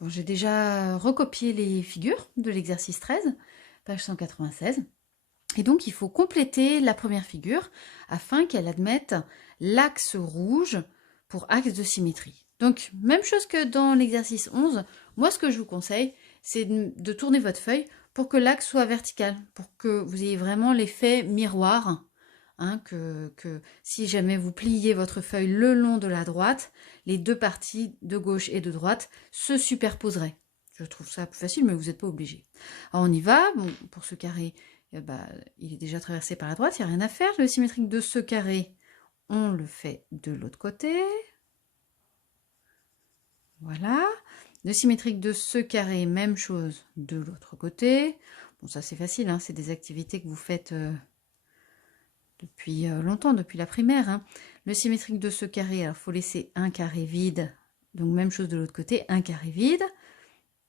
Bon, j'ai déjà recopié les figures de l'exercice 13, page 196. Et donc, il faut compléter la première figure afin qu'elle admette l'axe rouge pour axe de symétrie. Donc, même chose que dans l'exercice 11, moi, ce que je vous conseille, c'est de tourner votre feuille pour que l'axe soit vertical, pour que vous ayez vraiment l'effet miroir, hein, que si jamais vous pliez votre feuille le long de la droite, les deux parties de gauche et de droite se superposeraient. Je trouve ça plus facile, mais vous n'êtes pas obligé. Alors, on y va. Bon, pour ce carré, il est déjà traversé par la droite, il n'y a rien à faire. Le symétrique de ce carré, on le fait de l'autre côté. Voilà. Le symétrique de ce carré, même chose de l'autre côté. Bon, ça c'est facile, hein, c'est des activités que vous faites depuis longtemps, depuis la primaire. Hein. Le symétrique de ce carré, il faut laisser un carré vide. Donc même chose de l'autre côté, un carré vide.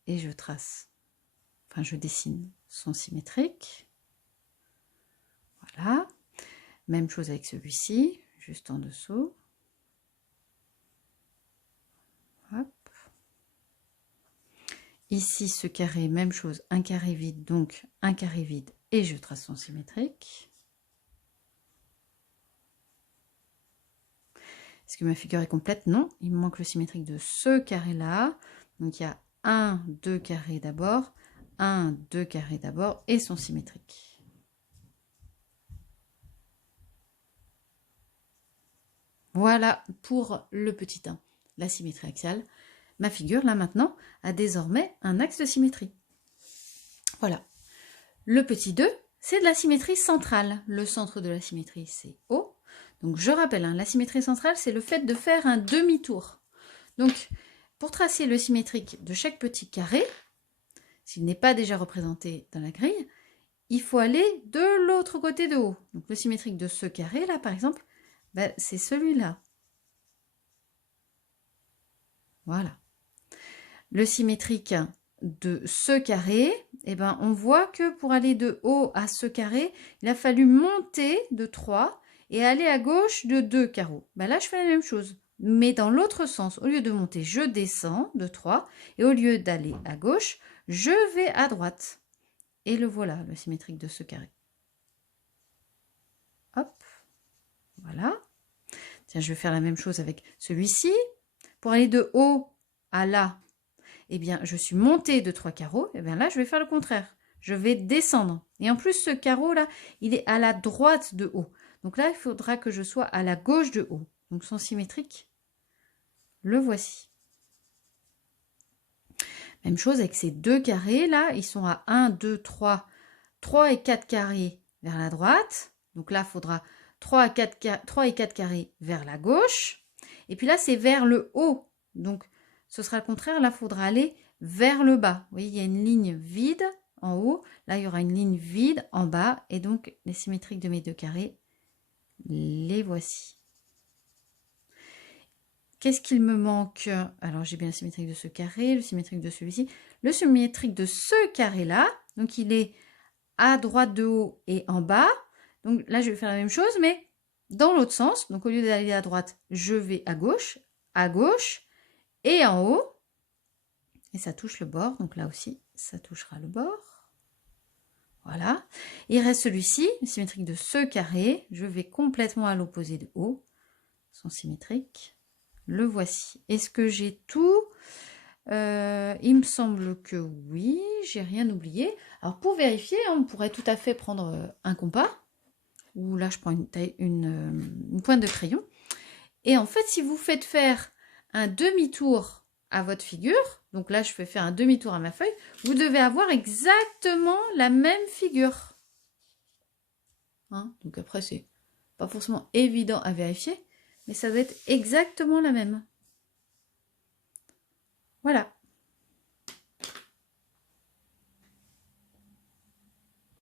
Et je trace, enfin je dessine son symétrique. Voilà. Même chose avec celui-ci, juste en dessous. Hop. Ici, ce carré, même chose, un carré vide, donc un carré vide, et je trace son symétrique. Est-ce que ma figure est complète? Non, il me manque le symétrique de ce carré-là. Donc il y a 1, 2 carrés d'abord, 1, 2 carrés d'abord, et son symétrique. Voilà pour le petit 1, la symétrie axiale. Ma figure, là maintenant, a désormais un axe de symétrie. Voilà. Le petit 2, c'est de la symétrie centrale. Le centre de la symétrie, c'est O. Donc je rappelle, hein, la symétrie centrale, c'est le fait de faire un demi-tour. Donc, pour tracer le symétrique de chaque petit carré, s'il n'est pas déjà représenté dans la grille, il faut aller de l'autre côté de O. Donc le symétrique de ce carré-là, par exemple, c'est celui-là. Voilà. Le symétrique de ce carré, on voit que pour aller de O à ce carré, il a fallu monter de 3 et aller à gauche de 2 carreaux. Là, je fais la même chose, mais dans l'autre sens. Au lieu de monter, je descends de 3 et au lieu d'aller à gauche, je vais à droite. Et le voilà, le symétrique de ce carré. Hop, voilà. Tiens, je vais faire la même chose avec celui-ci. Pour aller de haut à là, je suis montée de 3 carreaux. Là, je vais faire le contraire. Je vais descendre. Et en plus, ce carreau-là, il est à la droite de haut. Donc là, il faudra que je sois à la gauche de haut. Donc son symétrique, le voici. Même chose avec ces deux carrés là, ils sont à 1, 2, 3 et 4 carrés vers la droite. Donc là, il faudra 3 et 4 carrés vers la gauche. Et puis là, c'est vers le haut. Donc, ce sera le contraire. Là, il faudra aller vers le bas. Vous voyez, il y a une ligne vide en haut. Là, il y aura une ligne vide en bas. Et donc, les symétriques de mes deux carrés, les voici. Qu'est-ce qu'il me manque? Alors, j'ai bien le symétrique de ce carré, le symétrique de celui-ci. Le symétrique de ce carré-là, donc il est à droite de haut et en bas. Donc là, je vais faire la même chose, mais dans l'autre sens. Donc, au lieu d'aller à droite, je vais à gauche et en haut. Et ça touche le bord. Donc là aussi, ça touchera le bord. Voilà. Il reste celui-ci, le symétrique de ce carré. Je vais complètement à l'opposé de haut. Son symétrique. Le voici. Est-ce que j'ai tout? Il me semble que oui, j'ai rien oublié. Alors pour vérifier, on pourrait tout à fait prendre un compas, ou là je prends une pointe de crayon. Et en fait, si vous faites faire un demi-tour à votre figure, donc là je fais faire un demi-tour à ma feuille, vous devez avoir exactement la même figure. Hein, donc après, c'est pas forcément évident à vérifier, mais ça doit être exactement la même. Voilà.